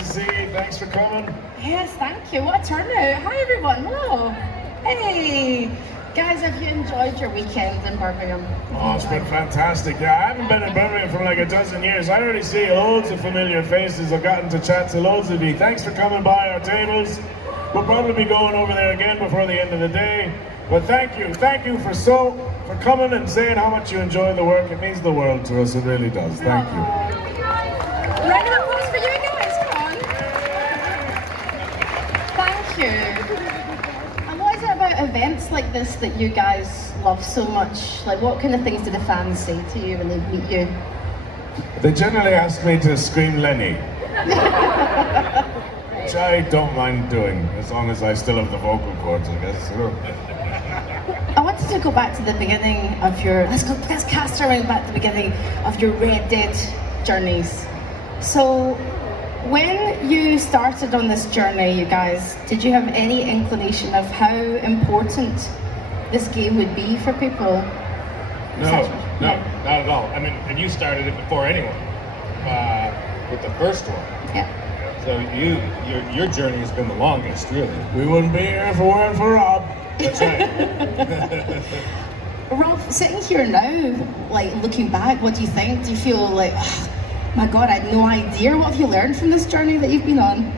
to see you. Thanks for coming. Yes, thank you. What a turnout. Hi everyone. Hello. Hey. Guys, have you enjoyed your weekend in Birmingham? Oh, it's been fantastic. Yeah, I haven't been in Birmingham for like a dozen years. I already see loads of familiar faces. I've gotten to chat to loads of you. Thanks for coming by our tables. We'll probably be going over there again before the end of the day. But thank you for coming and saying how much you enjoy the work. It means the world to us. It really does. Thank you. Round of applause for you guys, come on. Thank you. And what is it about events like this that you guys love so much? Like, what kind of things do the fans say to you when they meet you? They generally ask me to scream Lenny. Which I don't mind doing, as long as I still have the vocal cords, I guess. I wanted to go back to the beginning of your, let's cast our mind back to the beginning of your Red Dead journeys. So, when you started on this journey, you guys, did you have any inclination of how important this game would be for people? No, not at all. I mean, and you started it before anyone, with the first one. Yeah. So your journey has been the longest, really. We wouldn't be here if it weren't for Rob. That's right. Rob, sitting here now, like looking back, what do you think? Do you feel like, oh, my God, I had no idea. What have you learned from this journey that you've been on?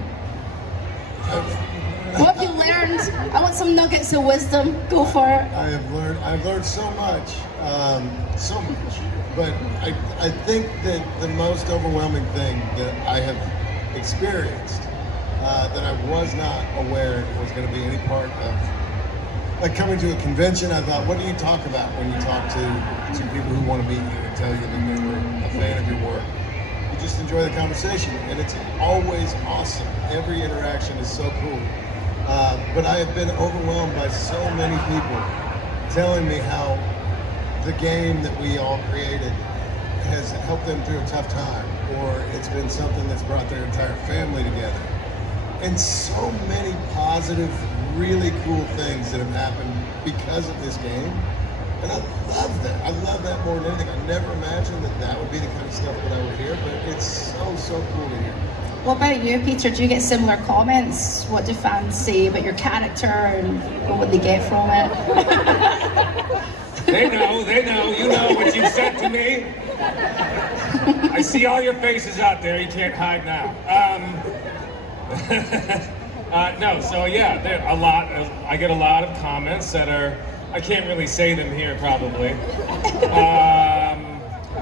What have you learned? I want some nuggets of wisdom. Go for it. I've learned so much. But I think that the most overwhelming thing that I have experienced that I was not aware was going to be any part of, like coming to a convention. I thought, what do you talk about when you talk to people who want to meet you and tell you that they were a fan of your work? You just enjoy the conversation, and it's always awesome. Every interaction is so cool. But I have been overwhelmed by so many people telling me how the game that we all created has helped them through a tough time, or it's been something that's brought their entire family together. And so many positive, really cool things that have happened because of this game. And I love that. I love that more than anything. I never imagined that that would be the kind of stuff that I would hear, but it's so cool to hear. What about you, Peter? Do you get similar comments? What do fans say about your character and what they get from it? They know, you know what you've said to me. I see all your faces out there, you can't hide now. No, so yeah, I get a lot of comments that are, I can't really say them here probably.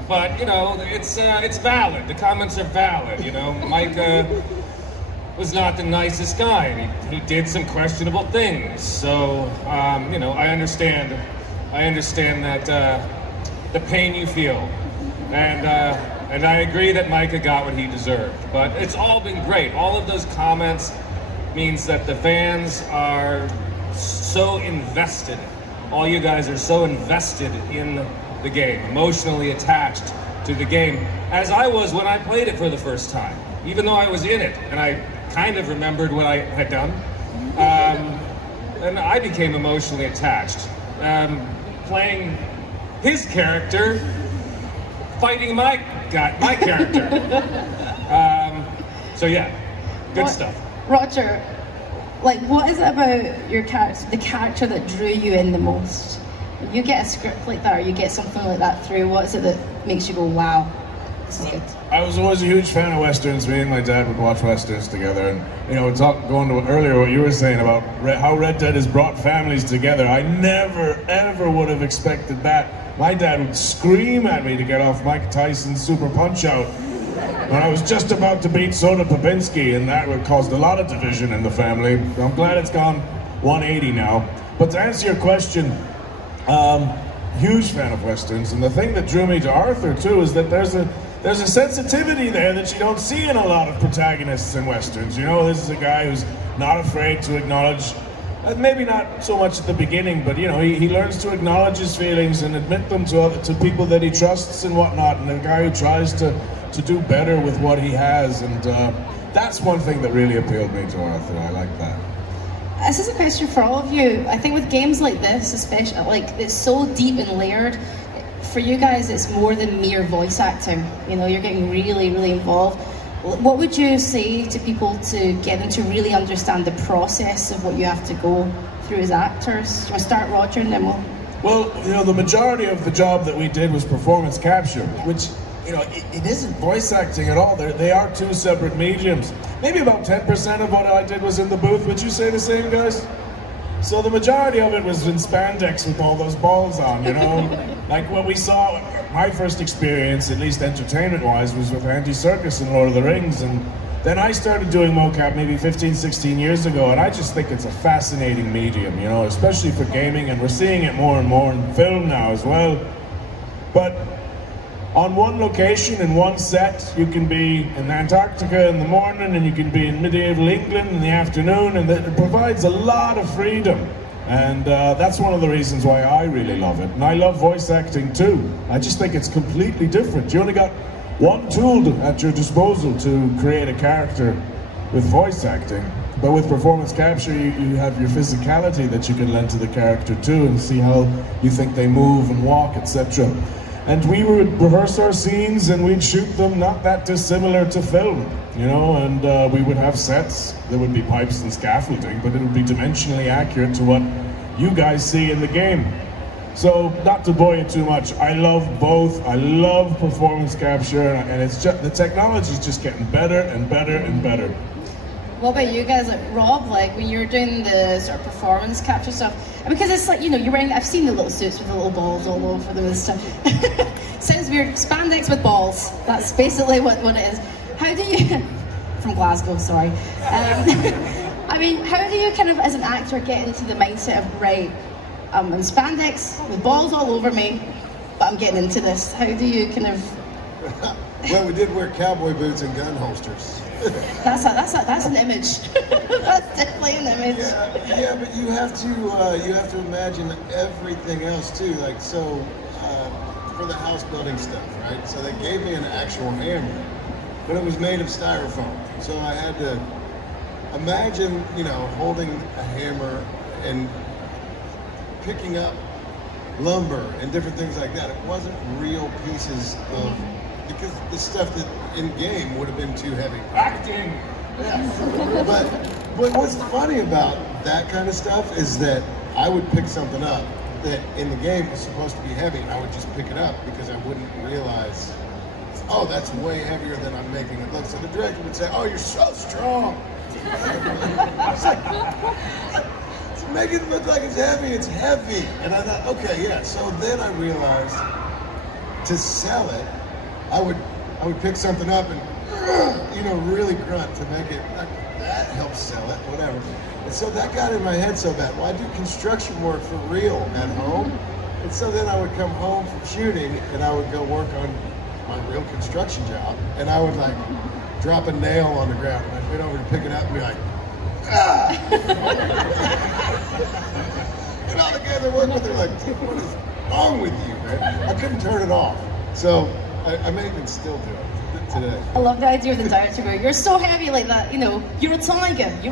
But you know, it's valid, the comments are valid, you know. Micah was not the nicest guy, and he did some questionable things. So, you know, I understand that the pain you feel, and I agree that Micah got what he deserved. But it's all been great. All of those comments means that the fans are so invested. All you guys are so invested in the game, emotionally attached to the game, as I was when I played it for the first time. Even though I was in it, and I kind of remembered what I had done, and I became emotionally attached. Playing his character, fighting my character. So yeah, good stuff. Roger, like, what is it about your character, the character that drew you in the most? When you get a script like that, or you get something like that through, what is it that makes you go, wow, this is good? I was always a huge fan of Westerns. Me and my dad would watch Westerns together, and you know, going to earlier what you were saying about how Red Dead has brought families together. I never, ever would have expected that. My dad would scream at me to get off Mike Tyson's Super Punch-Out when I was just about to beat Soda Popinski, and that would caused a lot of division in the family. I'm glad it's gone 180 now. But to answer your question, huge fan of Westerns, and the thing that drew me to Arthur too is that there's a sensitivity there that you don't see in a lot of protagonists in Westerns. You know, this is a guy who's not afraid to acknowledge, maybe not so much at the beginning, but you know, he learns to acknowledge his feelings and admit them to people that he trusts and whatnot, and a guy who tries to do better with what he has, and that's one thing that really appealed me to Arthur. I like that. This is a question for all of you. I think with games like this, especially, like, it's so deep and layered. For you guys, it's more than mere voice acting. You know, you're getting really, really involved. What would you say to people to get them to really understand the process of what you have to go through as actors? Do you want to start, Roger, and then we'll... Well, you know, the majority of the job that we did was performance capture, which, you know, it isn't voice acting at all. They are two separate mediums. Maybe about 10% of what I did was in the booth. Would you say the same, guys? So the majority of it was in spandex with all those balls on, you know? Like what we saw, my first experience, at least entertainment-wise, was with Andy Serkis in Lord of the Rings, and then I started doing mocap maybe 15, 16 years ago, and I just think it's a fascinating medium, you know, especially for gaming, and we're seeing it more and more in film now as well. But on one location, in one set, you can be in Antarctica in the morning, and you can be in medieval England in the afternoon, and it provides a lot of freedom. And that's one of the reasons why I really love it. And I love voice acting too. I just think it's completely different. You only got one tool at your disposal to create a character with voice acting. But with performance capture, you have your physicality that you can lend to the character too, and see how you think they move and walk, etc. And we would rehearse our scenes and we'd shoot them not that dissimilar to film, you know, and we would have sets. There would be pipes and scaffolding, but it would be dimensionally accurate to what you guys see in the game. So, not to bore you too much, I love both. I love performance capture, and it's just, the technology is just getting better and better and better. What about you guys, like Rob, like when you're doing the sort of performance capture stuff? Because it's like, you know, you're wearing, I've seen the little suits with the little balls all over them and stuff. Sounds weird, spandex with balls. That's basically what it is. How do you, from Glasgow, sorry. I mean, how do you kind of, as an actor, get into the mindset of, right, I'm in spandex with balls all over me, but I'm getting into this. How do you kind of... Well, we did wear cowboy boots and gun holsters. That's an image. That's definitely an image. Yeah, but you have to imagine everything else too. Like for the house building stuff, right? So they gave me an actual hammer, but it was made of styrofoam. So I had to imagine, you know, holding a hammer and picking up lumber and different things like that. It wasn't real pieces of, because the stuff that in game would have been too heavy. Acting! Yeah. But what's funny about that kind of stuff is that I would pick something up that in the game was supposed to be heavy, and I would just pick it up because I wouldn't realize, oh, that's way heavier than I'm making it look. So the director would say, oh, you're so strong. So make it look like it's heavy. And I thought, okay, yeah. So then I realized to sell it, I would pick something up and, you know, really grunt to make it, that helps sell it, whatever. And so that got in my head so bad. Well, I do construction work for real at home. And so then I would come home from shooting and I would go work on my real construction job. And I would like drop a nail on the ground and I'd bend over to pick it up and be like, ah! And all the guys I work with are like, what is wrong with you, man? I couldn't turn it off. So I may even still do it today. I love the idea of the director where you're so heavy like that, you know, you're a tiger, you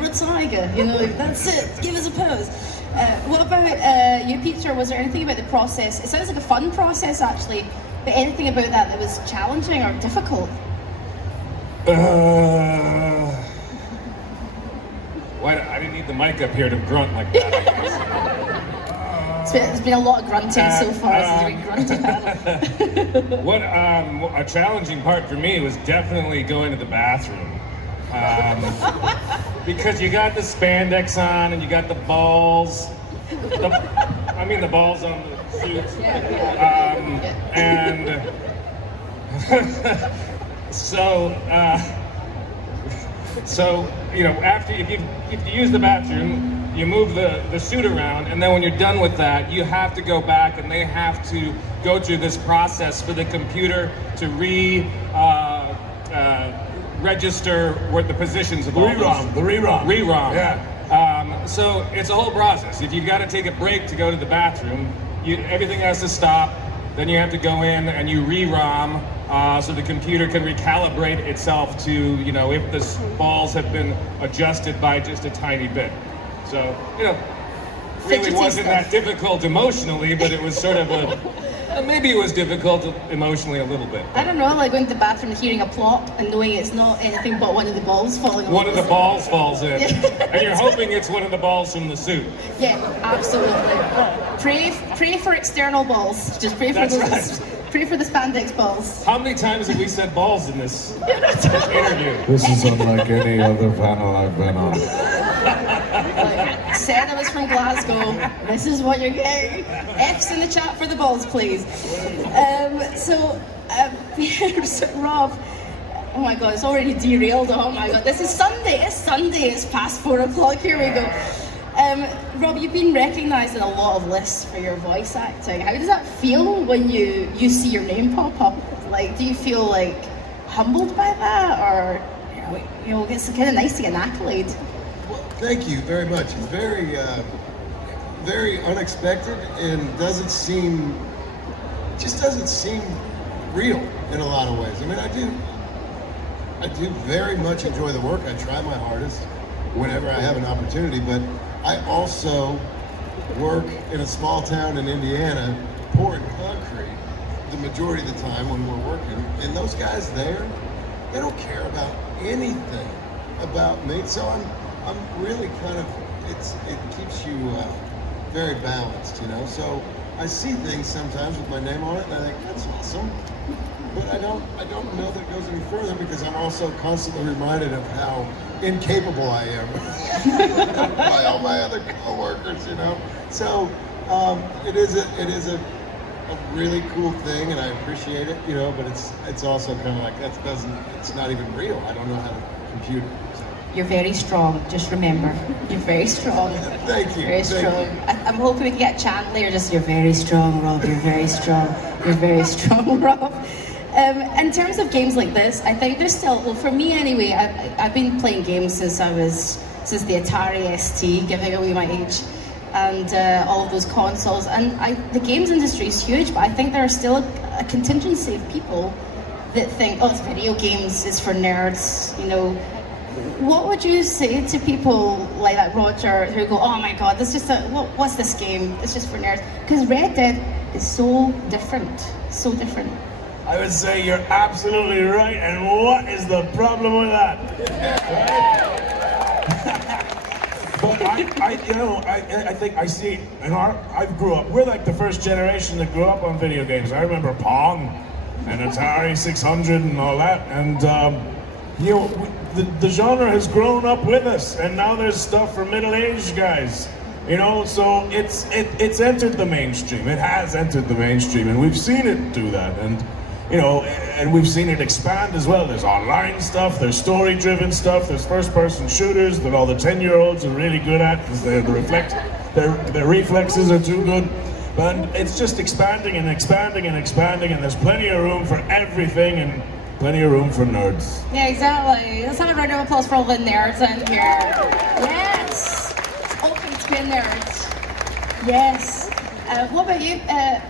know, like, that's it, give us a pose. What about you, Peter? Was there anything about the process? It sounds like a fun process actually, but anything about that was challenging or difficult? I didn't need the mic up here to grunt like that, I guess. It's been a lot of grunting so far. This is a grunty panel. What a challenging part for me was definitely going to the bathroom, because you got the spandex on and you got the balls. The balls on the suits, and so you know, after if you use the bathroom, you move the suit around, and then when you're done with that, you have to go back and they have to go through this process for the computer to register what the positions of all The rerun. Yeah. So it's a whole process. If you've got to take a break to go to the bathroom, everything has to stop. Then you have to go in and you re-ROM so the computer can recalibrate itself to, you know, if the balls have been adjusted by just a tiny bit. So, you know, really fidgety wasn't stuff. that difficult emotionally, but it was sort of maybe it was difficult emotionally a little bit. I don't know, like going to the bathroom and hearing a plop and knowing it's not anything but one of the balls falling off. One of the balls falls in, Yeah. and you're hoping it's one of the balls from the suit. Yeah, absolutely. Pray for external balls. Just pray for That's those. right. Pray for the spandex balls. How many times have we said balls in this interview? This is unlike any other panel I've been on. Like, said I was from Glasgow. This is what you're getting. F's in the chat for the balls, please. So, Rob. Oh my God, it's already derailed. Oh my God, this is Sunday. It's Sunday. It's past 4 o'clock. Here we go. Rob, you've been recognised in a lot of lists for your voice acting. How does that feel when you see your name pop up? Like, do you feel like humbled by that, or it's kind of nice to get an accolade? Well, thank you very much. It's very, very unexpected and doesn't seem real in a lot of ways. I mean, I do very much enjoy the work. I try my hardest whenever I have an opportunity, but I also work in a small town in Indiana, pouring concrete the majority of the time when we're working. And those guys there, they don't care about anything about me. So I'm really kind of, it keeps you very balanced, you know? So I see things sometimes with my name on it and I think, that's awesome. But I don't know that it goes any further because I'm also constantly reminded of how incapable I am by all my other coworkers, you know. So it is a really cool thing, and I appreciate it, you know. But it's also kind of like it's not even real. I don't know how to compute it. So. You're very strong. Just remember, you're very strong. Thank you. Very strong. I'm hoping we can get a chant later. Just you're very strong, Rob. You're very strong. You're very strong, Rob. In terms of games like this, I think there's still, well, for me anyway, I've been playing games since the Atari ST, giving away my age, and all of those consoles. And the games industry is huge, but I think there are still a contingency of people that think, oh, it's video games, it's for nerds, you know. What would you say to people like that, Roger, who go, oh my God, this is just what's this game? It's just for nerds. Because Red Dead is so different, so different. I would say you're absolutely right, and what is the problem with that? But I think I see, I grew up, we're like the first generation that grew up on video games. I remember Pong and Atari 600 and all that, and the genre has grown up with us, and now there's stuff for middle-aged guys. You know, so it's entered the mainstream. It has entered the mainstream, and we've seen it do that, and and we've seen it expand as well. There's online stuff, there's story-driven stuff, there's first-person shooters that all the 10-year-olds are really good at because their reflexes are too good. But it's just expanding and expanding and expanding, and there's plenty of room for everything and plenty of room for nerds. Yeah, exactly. Let's have a round of applause for all the nerds in here. Yes! It's open to be a nerd. Yes. What about you,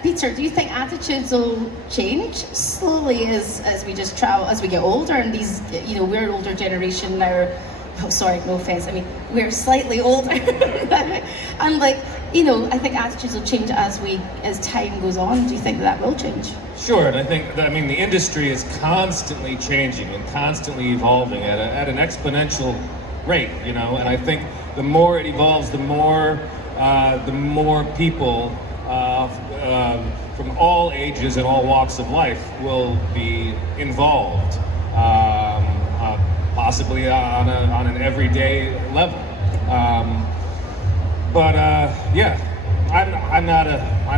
Peter? Do you think attitudes will change slowly as we just travel, as we get older? And these, we're an older generation now. Oh, sorry, no offense. I mean, we're slightly older, and I think attitudes will change as time goes on. Do you think that will change? Sure, and I think that, the industry is constantly changing and constantly evolving at an exponential rate, and I think the more it evolves, the more people from all ages and all walks of life will be involved, possibly on an everyday level. I'm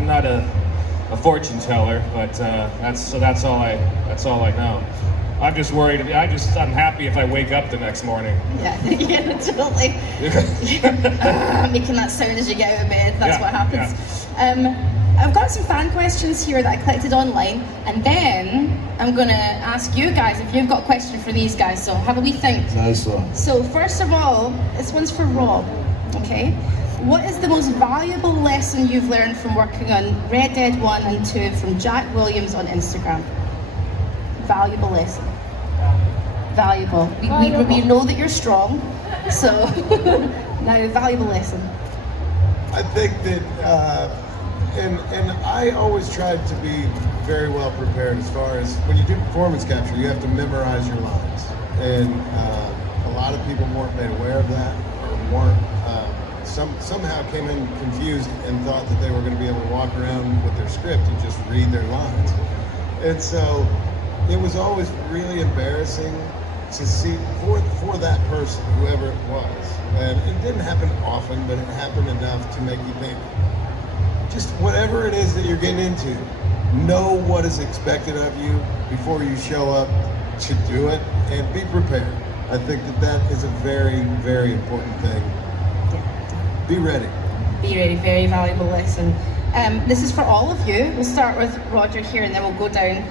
not a fortune teller, but that's all I know. I'm just worried. I'm happy if I wake up the next morning. Yeah, totally. Making that sound as you get out of bed. That's what happens. Yeah. I've got some fan questions here that I collected online, and then I'm going to ask you guys if you've got a question for these guys. So have a wee think. Nice one. So first of all, this one's for Rob. Okay. What is the most valuable lesson you've learned from working on Red Dead 1 and 2 from Jack Williams on Instagram? Valuable lesson. Valuable. We know that you're strong, so now valuable lesson. I think that, and I always tried to be very well prepared as far as when you do performance capture, you have to memorize your lines. And a lot of people weren't made aware of that, or weren't, somehow came in confused and thought that they were going to be able to walk around with their script and just read their lines. And so it was always really embarrassing to see for that person, whoever it was. And it didn't happen often, but it happened enough to make you think, just whatever it is that you're getting into, know what is expected of you before you show up to do it, and be prepared. I think that that is a very, very important thing. Be ready. Be ready, very valuable lesson. This is for all of you. We'll start with Roger here and then we'll go down.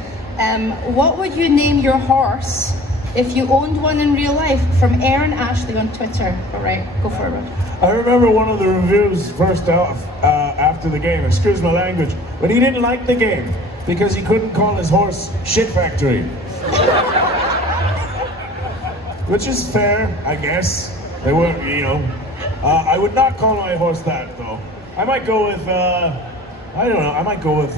What would you name your horse if you owned one in real life? From Aaron Ashley on Twitter. All right, go for it, Roger. I remember one of the reviews first off after the game, excuse my language, but he didn't like the game because he couldn't call his horse Shit Factory. Which is fair, I guess. They were, you know. I would not call my horse that though. I might go with, I don't know, I might go with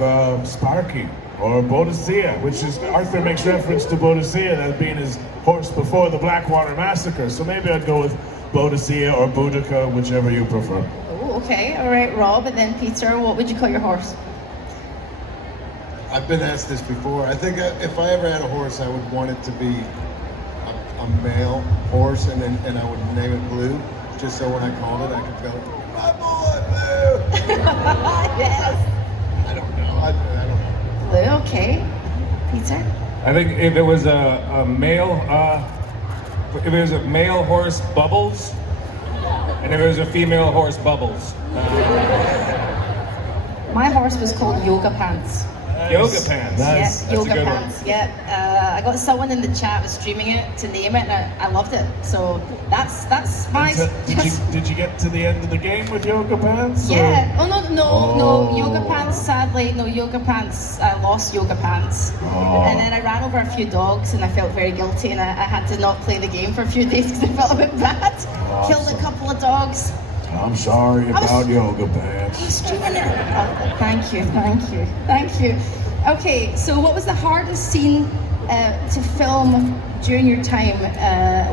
Sparky or Boadicea, which is, Arthur makes reference to Boadicea as being his horse before the Blackwater Massacre. So maybe I'd go with Boadicea or Boudica, whichever you prefer. Oh, okay, all right, Rob, and then Peter, what would you call your horse? I've been asked this before. I think if I ever had a horse, I would want it to be a male horse, and I would name it Blue, just so when I called it, I could go, my boy, Blue! Yes. I don't know. I don't know. Blue, okay. Peter? I think if it was a male horse, Bubbles, and if it was a female horse, Bubbles. My horse was called Yoga Pants. Yoga Pants. Yes, That's a Yoga good one. Pants, yeah. I got someone in the chat was streaming it to name it, and I loved it. So that's my... Did you get to the end of the game with Yoga Pants? or- Yeah. Oh, no, Oh. Yoga Pants, sadly, no, Yoga Pants, I lost Yoga Pants. Oh. And then I ran over a few dogs and I felt very guilty, and I had to not play the game for a few days because I felt a bit bad. Killed a couple of dogs. I'm sorry about Yoga Pants. Streaming it. Oh, thank you. Okay, so what was the hardest scene to film during your time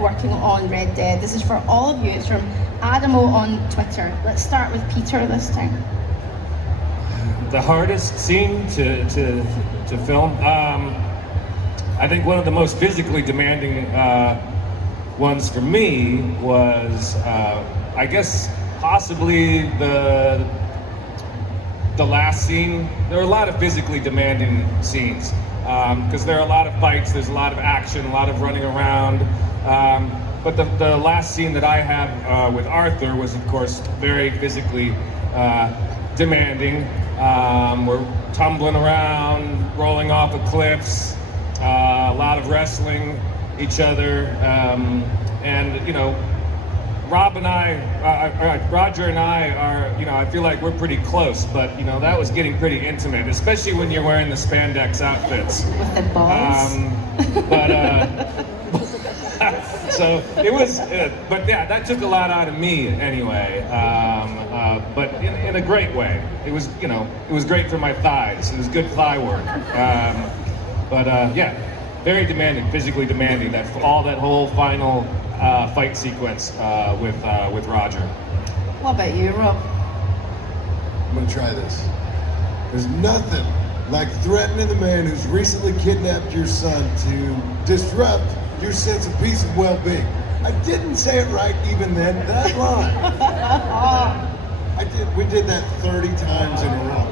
working on Red Dead? This is for all of you. It's from Adamo on Twitter. Let's start with Peter this time. The hardest scene to film? I think one of the most physically demanding ones for me was, I guess, possibly the last scene. There were a lot of physically demanding scenes because there are a lot of fights, there's a lot of action, a lot of running around. But the last scene that I have with Arthur was, of course, very physically demanding. We're tumbling around, rolling off of cliffs, a lot of wrestling each other, and you know, Roger and I are, you know, I feel like we're pretty close, but you know, that was getting pretty intimate, especially when you're wearing the spandex outfits. With the balls. So it was, but yeah, that took a lot out of me anyway. But in a great way. It was, you know, it was great for my thighs. It was good thigh work. Yeah, very demanding, physically demanding. That whole final fight sequence with Roger. What about you, Rob? I'm gonna try this. There's nothing like threatening the man who's recently kidnapped your son to disrupt your sense of peace and well-being. I didn't say it right even then, that line. We did that 30 times in a row.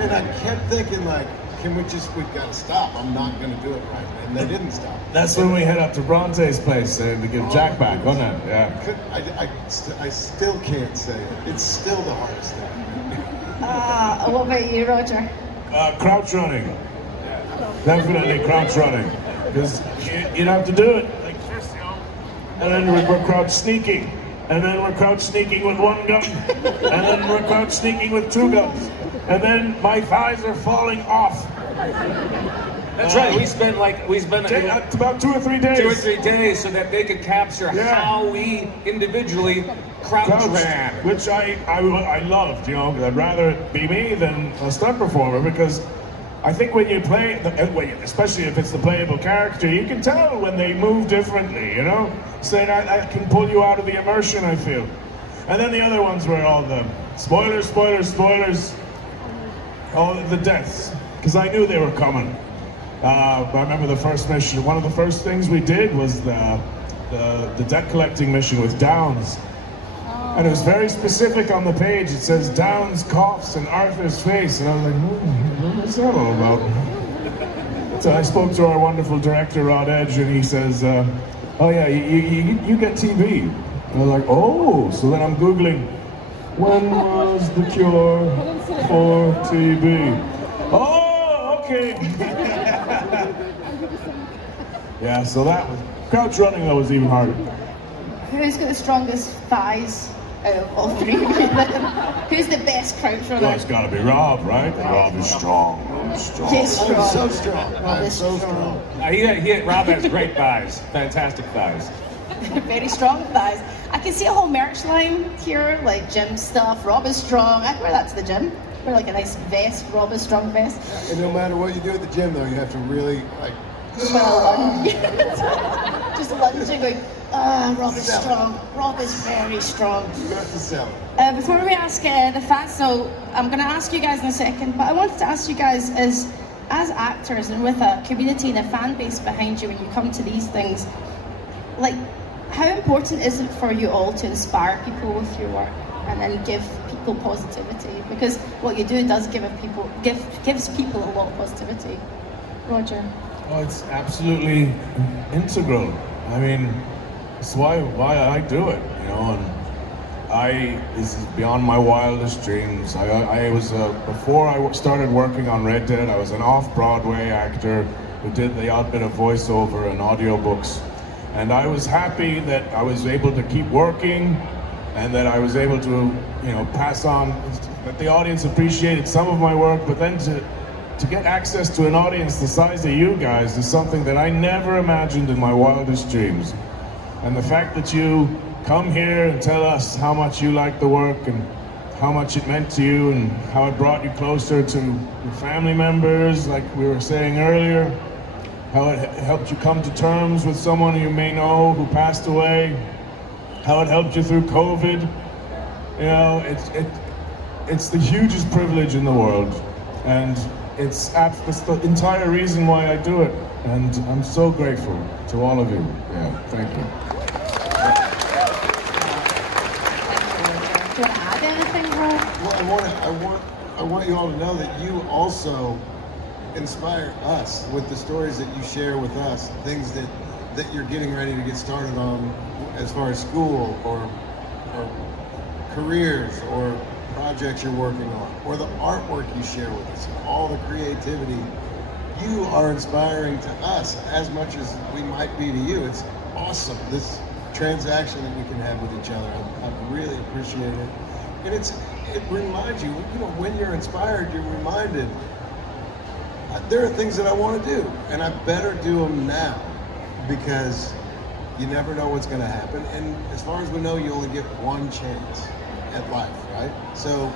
And I kept thinking like, we've got to stop. I'm not going to do it right. And they didn't stop. That's when we head up to Bronte's place to give Jack back, wasn't it? Yeah. I still can't say it. It's still the hardest thing. What about you, Roger? Crouch running. Definitely crouch running. Because you'd have to do it like this, you know. And then we're crouch sneaking. And then we're crouch sneaking with one gun. And then we're crouch sneaking with two guns. And then my thighs are falling off. That's right. We spent about 2 or 3 days. 2 or 3 days so that they could capture how we individually crouch ran. Which I loved, you know, because I'd rather it be me than a stunt performer, because I think when you play, especially if it's the playable character, you can tell when they move differently, you know? So that can pull you out of the immersion, I feel. And then the other ones were all the spoilers, all the deaths, because I knew they were coming. I remember the first mission, one of the first things we did was the debt collecting mission with Downs. And it was very specific on the page. It says Downs coughs in Arthur's face. And I was like, what is that all about? So I spoke to our wonderful director, Rod Edge, and he says, oh yeah, you get TB. And I was like, oh, so then I'm Googling, when was the cure for TB? Oh, okay. Yeah, so that was, crouch running though was even harder. Who's got the strongest thighs out of all three of you? Who's the best crouch runner? Well, it's gotta be Rob, right? Rob is strong. He's strong. I'm so strong. Rob is so strong. Rob has great thighs, fantastic thighs. Very strong thighs. I can see a whole merch line here, like gym stuff. Rob is strong. I'd wear that to the gym. Wear like a nice vest, Rob is strong vest. And no matter what you do at the gym, though, you have to really like. Just lunge. Just lunging, going, Rob is strong. Rob is very strong. You got to sell it. Before we ask the facts, so I'm going to ask you guys in a second, but I wanted to ask you guys as actors and with a community and a fan base behind you when you come to these things, like, how important is it for you all to inspire people with your work and then give people positivity? Because what you do does gives people a lot of positivity. Roger. Oh, it's absolutely integral. I mean, it's why I do it, you know. And this is beyond my wildest dreams. I was before I started working on Red Dead, I was an off-Broadway actor who did the odd bit of voiceover and audiobooks. And I was happy that I was able to keep working and that I was able to, you know, pass on, that the audience appreciated some of my work, but then to get access to an audience the size of you guys is something that I never imagined in my wildest dreams. And the fact that you come here and tell us how much you like the work and how much it meant to you and how it brought you closer to your family members, like we were saying earlier, how it helped you come to terms with someone you may know who passed away, how it helped you through COVID. You know, it's the hugest privilege in the world, and it's the entire reason why I do it, and I'm so grateful to all of you. Yeah, thank you. Do you want to add anything, Rob? Well, I want you all to know that you also inspire us with the stories that you share with us, things that you're getting ready to get started on as far as school or careers or projects you're working on, or the artwork you share with us, all the creativity. You are inspiring to us as much as we might be to you. It's awesome, this transaction that we can have with each other. I really appreciate it. And it reminds you, when you're inspired, you're reminded, there are things that I want to do, and I better do them now, because you never know what's going to happen. And as far as we know, you only get one chance at life, right? So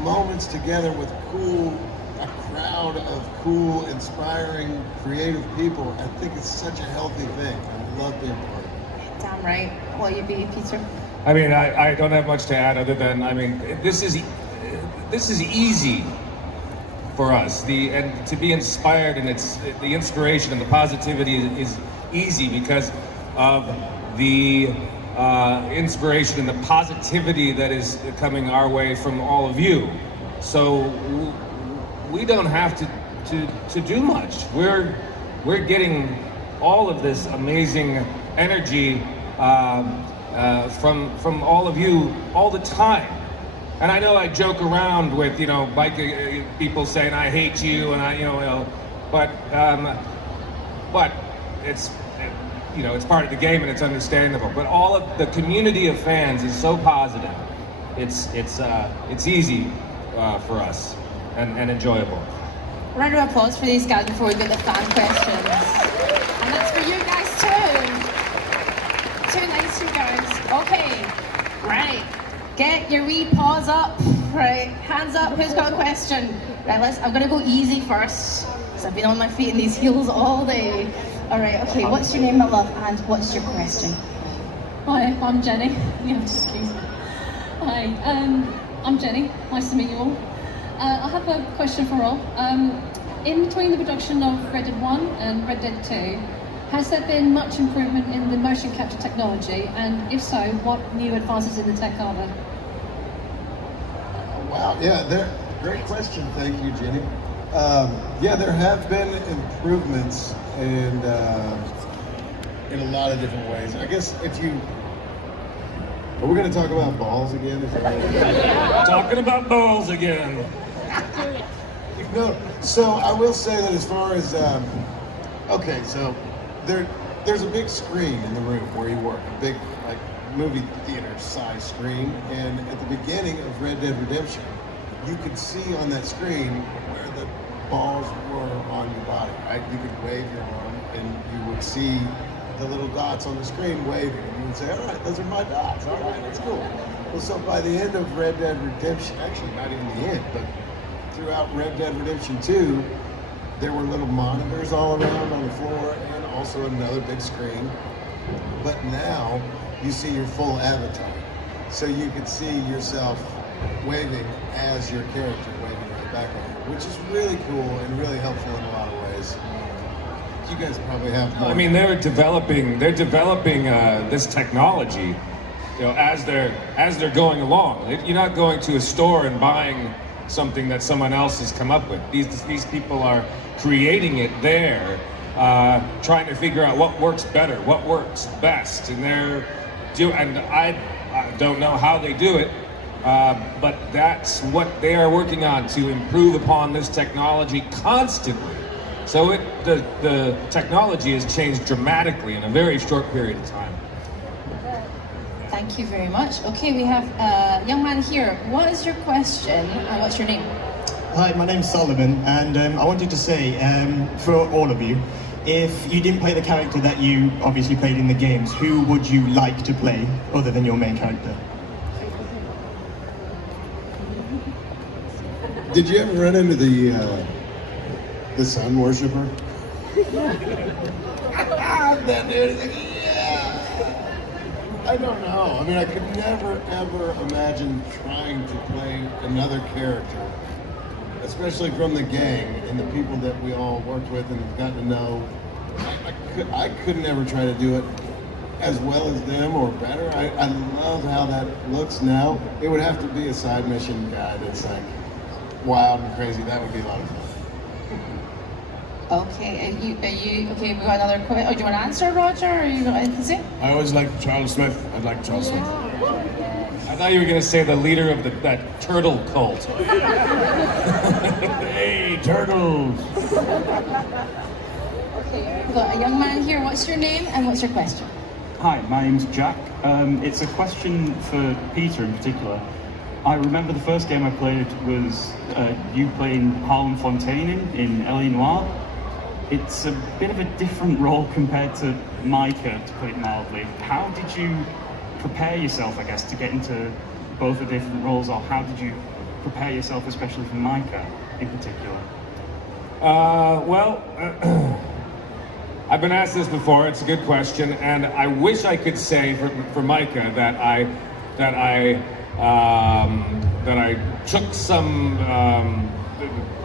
moments together with a crowd of cool, inspiring, creative people, I think it's such a healthy thing. I love being part of it. Damn right. Will you be, Peter? I mean, I don't have much to add other than, I mean, this is easy for us. And to be inspired, and the inspiration and the positivity is easy because of the inspiration and the positivity that is coming our way from all of you. So we don't have to do much. We're getting all of this amazing energy from all of you all the time. And I know I joke around with, Micah, people saying I hate you, and but it's, it's part of the game and it's understandable. But all of the community of fans is so positive. It's easy for us and enjoyable. Round of applause for these guys before we go to fan questions. And that's for you guys too. Too nice, you guys. Okay, right. Get your wee paws up. Right, hands up. Who's got a question? Right, I'm gonna go easy first, because I've been on my feet in these heels all day. All right, okay. What's your name, my love, and what's your question? Hi, I'm Jenny. Yeah, just kidding. Hi, I'm Jenny. Nice to meet you all. I have a question for all. In between the production of Red Dead 1 and Red Dead 2, has there been much improvement in the motion capture technology? And if so, what new advances in the tech are there? Wow, yeah, great question. Thank you, Jenny. Yeah, there have been improvements in a lot of different ways. I guess are we going to talk about balls again? Is that Talking about balls again. No, so I will say that as far as, okay, so there's a big screen in the room where you work, a big like movie theater size screen, and at the beginning of Red Dead Redemption, you could see on that screen where the balls were on your body, right? You could wave your arm and you would see the little dots on the screen waving, and you would say, all right, those are my dots, all right, that's cool. Well, so by the end of Red Dead Redemption, actually not even the end, but throughout Red Dead Redemption 2, there were little monitors all around on the floor and also another big screen. But now you see your full avatar. So you could see yourself waving as your character waving right back at you, which is really cool and really helpful in a lot of ways. You guys probably have more. I mean, they're developing this technology, you know, as they're going along. You're not going to a store and buying something that someone else has come up with. These people are creating it there, trying to figure out what works better, what works best, and I don't know how they do it, but that's what they are working on, to improve upon this technology constantly. So the technology has changed dramatically in a very short period of time. Thank you very much. Okay, we have a young man here. What is your question and what's your name? Hi, my name's Solomon, and I wanted to say, for all of you, if you didn't play the character that you obviously played in the games, who would you like to play other than your main character? Did you ever run into the sun worshiper? That dude, yeah. I don't know. I mean, I could never ever imagine trying to play another character, especially from the gang and the people that we all worked with and have gotten to know. I could never try to do it as well as them or better. I love how that looks now. It would have to be a side mission guy that's like wild and crazy. That would be a lot of fun. Okay, okay, we got another question. Oh, do you want to answer, Roger, or you got anything to say? I always liked Charles Smith. I'd like Charles Smith. I thought you were going to say the leader of that turtle cult. Hey, turtles! Okay, we've got a young man here. What's your name and what's your question? Hi, my name's Jack. It's a question for Peter in particular. I remember the first game I played was you playing Harlan Fontaine in L.A. Noire. It's a bit of a different role compared to Micah, to put it mildly. How did you prepare yourself, I guess, to get into both the different roles, or how did you prepare yourself, especially for Micah in particular? Well, I've been asked this before. It's a good question, and I wish I could say for Micah that I took some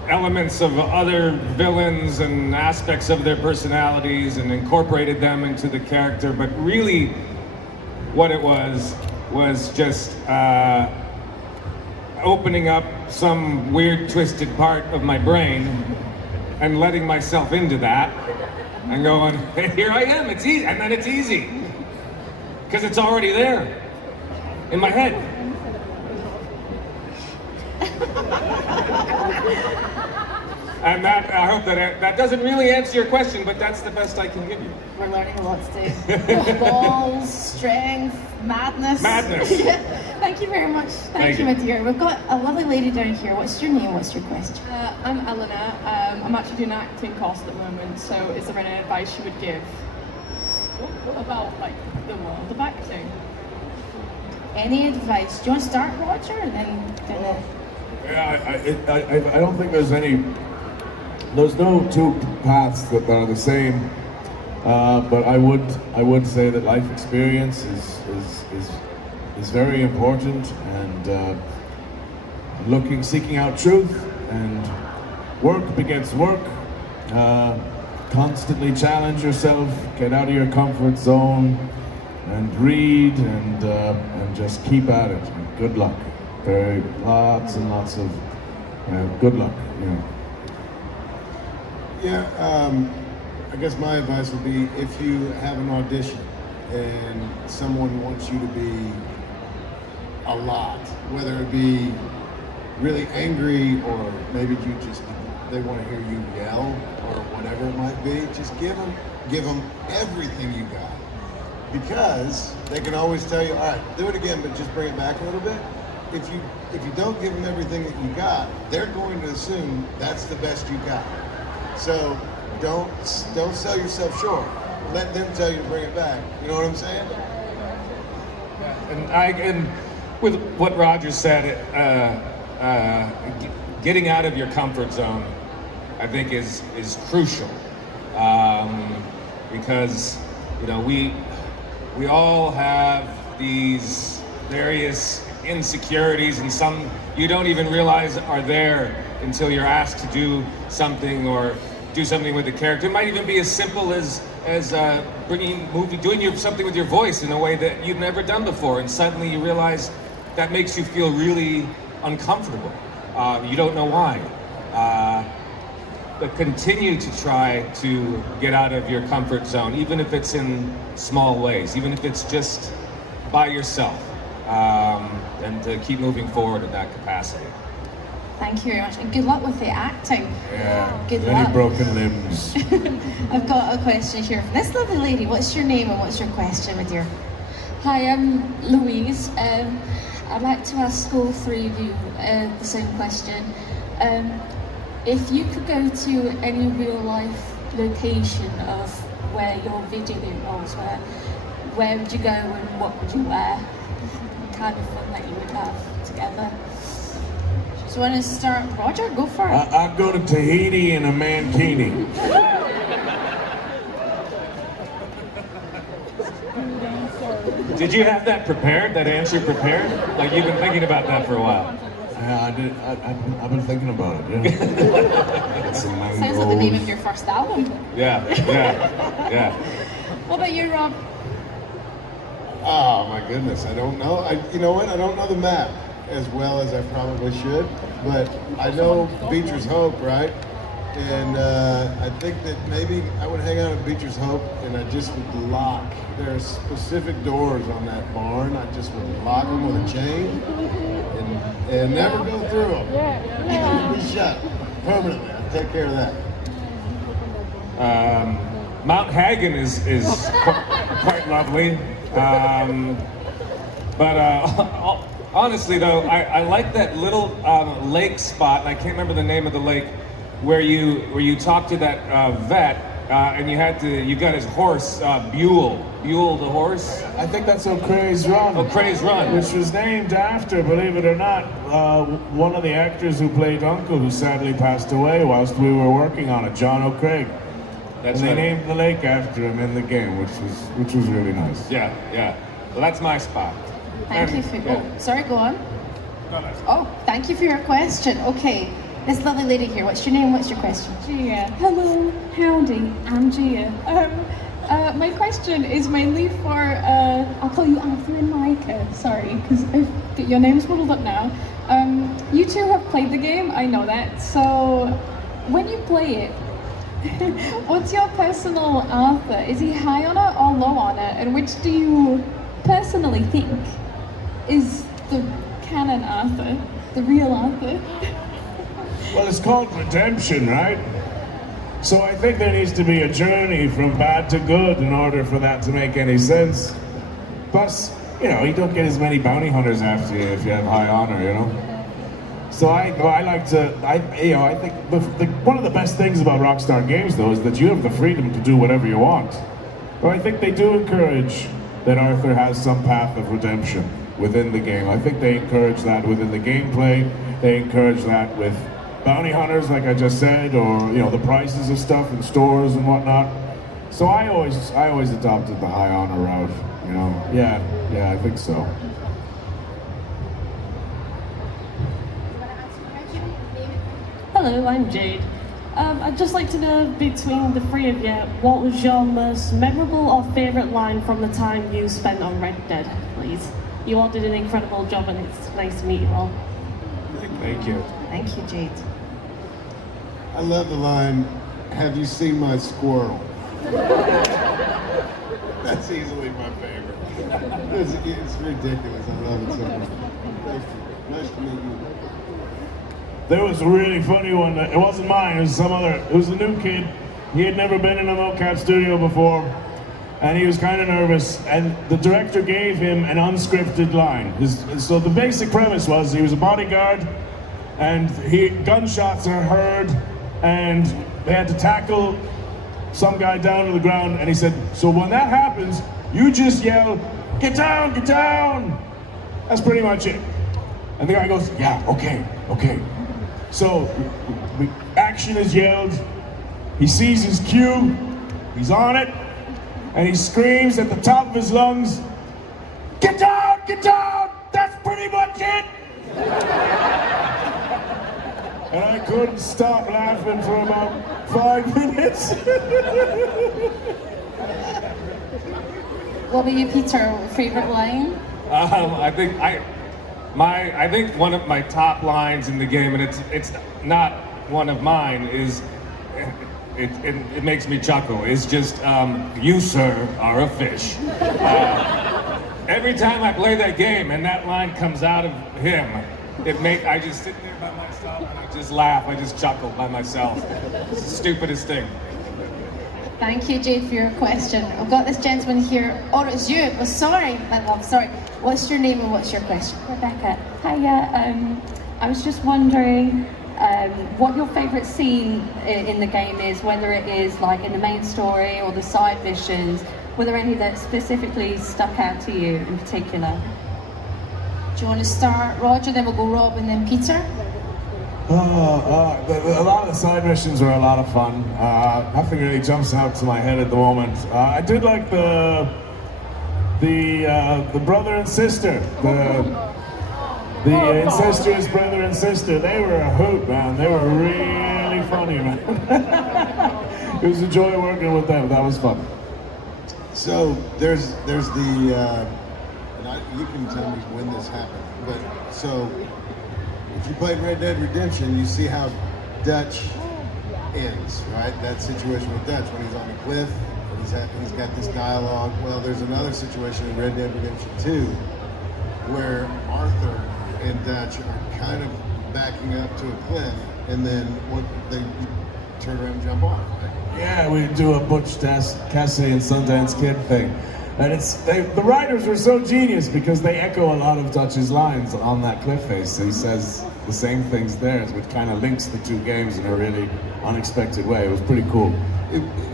elements of other villains and aspects of their personalities and incorporated them into the character, but really what it was just opening up some weird twisted part of my brain and letting myself into that and going, hey, here I am, it's easy, and then it's easy because it's already there in my head. And I hope that doesn't really answer your question, but that's the best I can give you. We're learning a lot today. Balls, strength, madness. Madness. Thank you very much. Thank Thank you, you. my dear. We've got a lovely lady down here. What's your name? What's your question? I'm Eleanor. I'm actually doing an acting course at the moment, so is there any advice you would give about like the world of acting? Any advice? Do you want to start, Roger? And then Yeah, I don't think there's no two paths that are the same. But I would say that life experience is very important, and seeking out truth, and work begets work. Constantly challenge yourself, get out of your comfort zone, and read, and just keep at it. Good luck. Lots and lots of good luck. I guess my advice would be, if you have an audition and someone wants you to be a lot, whether it be really angry or maybe they want to hear you yell or whatever it might be, just give them everything you got, because they can always tell you, all right, do it again, but just bring it back a little bit. If you don't give them everything that you got, they're going to assume that's the best you got. So don't sell yourself short. Let them tell you to bring it back. You know what I'm saying? And with what Roger said, getting out of your comfort zone, I think is crucial, because we all have these various insecurities, and some you don't even realize are there until you're asked to do something or do something with the character. It might even be as simple as doing something with your voice in a way that you've never done before, and suddenly you realize that makes you feel really uncomfortable. You don't know why. But continue to try to get out of your comfort zone, even if it's in small ways, even if it's just by yourself, and to keep moving forward in that capacity. thank you very much, and good luck with the acting. Yeah. Good Any luck. broken limbs? I've got a question here from this lovely lady. What's your name and what's your question, my dear? Hi, I'm Louise. I'd like to ask all three of you the same question. If you could go to any real life location of where your video game roles were, where would you go and what would you wear? Kind of fun that you would have together. Do you want to start, Roger? Go for it. I'd go to Tahiti in a mankini. Did you have that prepared, that answer prepared? Like you've been thinking about that for a while? Yeah, I did. I've been thinking about it. Yeah. Sounds like the name of your first album. Yeah. What about you, Rob? Oh my goodness, I don't know. You know what? I don't know the map as well as I probably should, but I know Beecher's Hope, right? And I think that maybe I would hang out at Beecher's Hope, and I just would lock. There are specific doors on that barn. I just would lock them with a chain and never go through them. Yeah. Be shut permanently. I'd take care of that. Mount Hagen is quite lovely, but honestly though, I like that little lake spot. I can't remember the name of the lake, where you talked to that vet and you got his horse, Buell the horse. I think that's O'Crea's Run. O'Crea's Run, which was named after, believe it or not, one of the actors who played Uncle, who sadly passed away whilst we were working on it, John O'Craig. That's and they right. named the lake after him in the game, which was really nice. Yeah. Well, that's my spot. Thank you for. Yeah. Oh, sorry. Go on. No, that's- Oh, thank you for your question. Okay, this lovely lady here. What's your name? What's your question? Gia. Hello, howdy, I'm Gia. My question is mainly for, I'll call you Arthur and Micah, sorry, because your name's muddled up now. You two have played the game, I know that, so when you play it, what's your personal Arthur? Is he high on it or low on it? And which do you personally think is the canon Arthur, the real Arthur? Well, it's called redemption, right? So I think there needs to be a journey from bad to good in order for that to make any sense. Plus, you know, you don't get as many bounty hunters after you if you have high honor, you know? So I think one of the best things about Rockstar Games, though, is that you have the freedom to do whatever you want. But I think they do encourage that Arthur has some path of redemption within the game. I think they encourage that within the gameplay. They encourage that with bounty hunters, like I just said, or you know, the prices of stuff in stores and whatnot. So I always adopted the high honor route. You know, yeah, I think so. Hello, I'm Jade. I'd just like to know, between the three of you, what was your most memorable or favourite line from the time you spent on Red Dead, please? You all did an incredible job and it's nice to meet you all. Thank you. Thank you, Jade. I love the line, "Have you seen my squirrel?" That's easily my favorite. It's ridiculous. I love it so much. Thank you. Nice to meet you. There was a really funny one. It wasn't mine. It was some other. It was a new kid. He had never been in a mocap studio before, and he was kind of nervous. And the director gave him an unscripted line. So the basic premise was he was a bodyguard, and gunshots are heard, and they had to tackle some guy down to the ground. And he said, "So when that happens, you just yell, 'Get down, get down!'" That's pretty much it. And the guy goes, "Yeah, okay." So, action is yelled, he sees his cue, he's on it, and he screams at the top of his lungs, "Get down, get down, that's pretty much it!" And I couldn't stop laughing for about 5 minutes. What about you, Peter? Favorite line? I think one of my top lines in the game, and it's not one of mine, is it makes me chuckle. It's just "You, sir, are a fish." Every time I play that game and that line comes out of him, I just sit there by myself and I just laugh. I just chuckle by myself. It's the stupidest thing. Thank you, Jade, for your question. I've got this gentleman here. Oh, it's you. Oh, sorry, my love, sorry. What's your name and what's your question? Rebecca. Hiya. I was just wondering what your favourite scene in the game is, whether it is like in the main story or the side missions. Were there any that specifically stuck out to you in particular? Do you want to start, Roger? Then we'll go Rob and then Peter. A lot of the side missions are a lot of fun. Nothing really jumps out to my head at the moment. I did like the brother and sister, the incestuous brother and sister. They were a hoot, man. They were really funny, man. It was a joy working with them. That was fun. So there's the, you can tell me when this happened, but so. If you played Red Dead Redemption, you see how Dutch ends, right? That situation with Dutch when he's on the cliff, and he's got this dialogue. Well, there's another situation in Red Dead Redemption 2 where Arthur and Dutch are kind of backing up to a cliff, and then they turn around and jump off, right? Yeah, we do a Butch Cassidy and Sundance Kid thing. And the writers were so genius because they echo a lot of Dutch's lines on that cliff face. So he says the same things there, which kind of links the two games in a really unexpected way. It was pretty cool.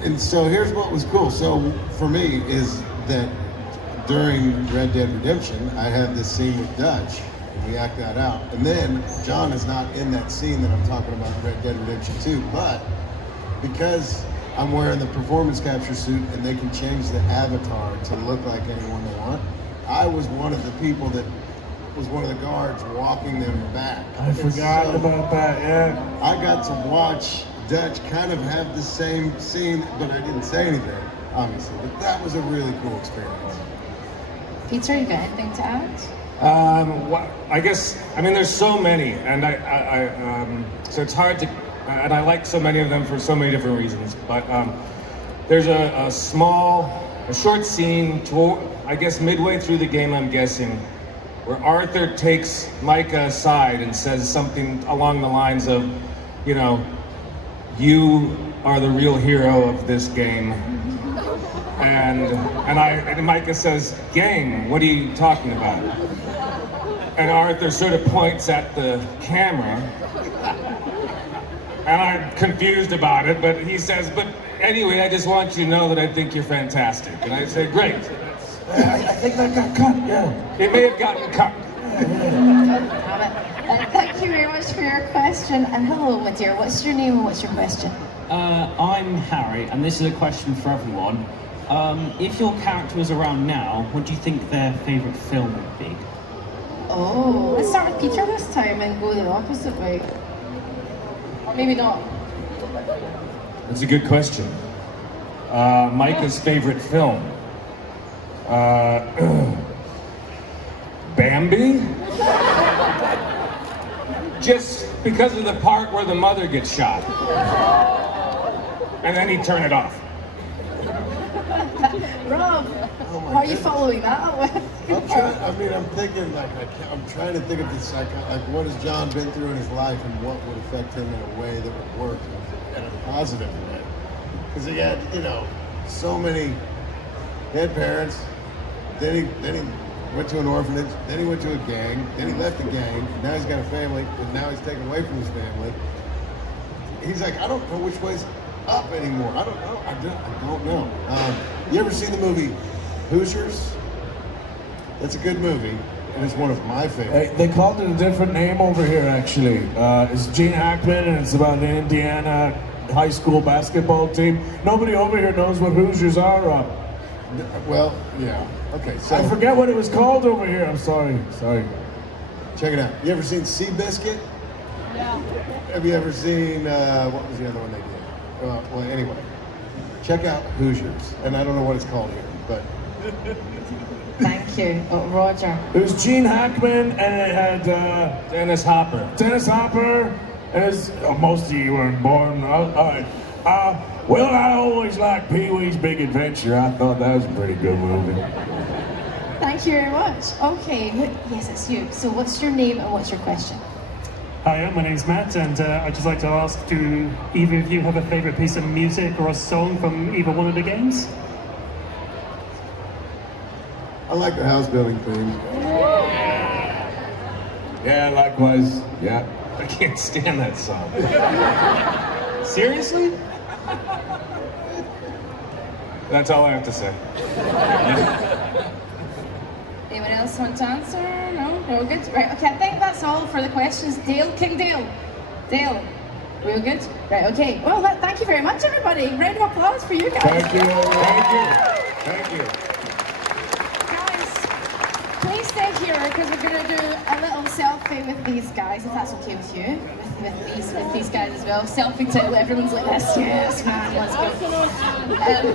And so here's what was cool. So for me is that during Red Dead Redemption, I had this scene with Dutch, and we act that out. And then John is not in that scene that I'm talking about in Red Dead Redemption 2, but because I'm wearing the performance capture suit and they can change the avatar to look like anyone they want, I was one of the people that was one of the guards walking them back. I forgot about that, yeah. I got to watch Dutch kind of have the same scene, but I didn't say anything, obviously. But that was a really cool experience. Peter, you got anything to add? I guess, there's so many, and so it's hard to, and I like so many of them for so many different reasons, but there's a short scene, I guess midway through the game, I'm guessing, where Arthur takes Micah aside and says something along the lines of, you are the real hero of this game. And Micah says, gang, what are you talking about? And Arthur sort of points at the camera. And I'm confused about it, but he says, but anyway, I just want you to know that I think you're fantastic. And I say, great. I think that got cut, yeah. It may have gotten cut. Thank you very much for your question. And hello, my dear. What's your name and what's your question? I'm Harry, and this is a question for everyone. If your character was around now, what do you think their favourite film would be? Oh, let's start with Peter this time and go the opposite way. Or maybe not. That's a good question. Micah's favorite film. Bambi? Just because of the part where the mother gets shot. And then he'd turn it off. Rob, how are you following that up with? I'm thinking, like, I'm trying to think of this, like what has John been through in his life and what would affect him in a way that would work in a positive way. Because he had, so many, he had parents, then he went to an orphanage, then he went to a gang, then he left the gang, now he's got a family, and now he's taken away from his family. He's like, I don't know which way's up anymore. I don't know. You ever seen the movie Hoosiers? That's a good movie, and it's one of my favorites. They called it a different name over here, actually. It's Gene Hackman, and it's about the Indiana high school basketball team. Nobody over here knows what Hoosiers are, Rob. Well, yeah. Okay, so I forget what it was called over here. I'm sorry. Check it out. You ever seen Seabiscuit? Yeah. Have you ever seen, what was the other one they did? Well, anyway, check out Hoosiers. And I don't know what it's called here, but... Thank you. Oh, Roger. It was Gene Hackman, and it had Dennis Hopper. Dennis Hopper, as most of you weren't born. Well, I always liked Pee-wee's Big Adventure. I thought that was a pretty good movie. Thank you very much. Okay, yes, it's you. So what's your name and what's your question? Hi, my name's Matt, and I'd just like to ask, do either of you have a favourite piece of music or a song from either one of the games? I like the house building theme. Yeah, likewise. Yeah. I can't stand that song. Seriously? That's all I have to say. Anyone else want to answer? No, good. Right, okay, I think that's all for the questions. King Dale, we all good? Right, okay. Well, thank you very much, everybody. Round of applause for you guys. Thank you. Guys, please stay here because we're going to do a little selfie with these guys, if that's okay with you. With these guys as well. Selfie till everyone's like this. Yes, man, let's go.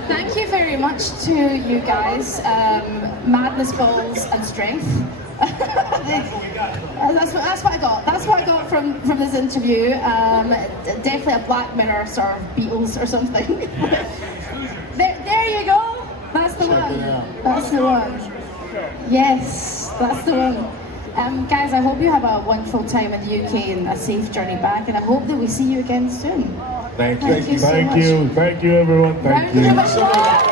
Thank you very much to you guys. Madness, balls, and strength. That's what I got. That's what I got from this interview. Definitely a Black Mirror sort of Beatles or something. there you go. That's the one. That's the one. Yes, that's the one. Guys, I hope you have a wonderful time in the UK and a safe journey back, and I hope that we see you again soon. Thank you. Thank you so much. Thank you, everyone. Thank you.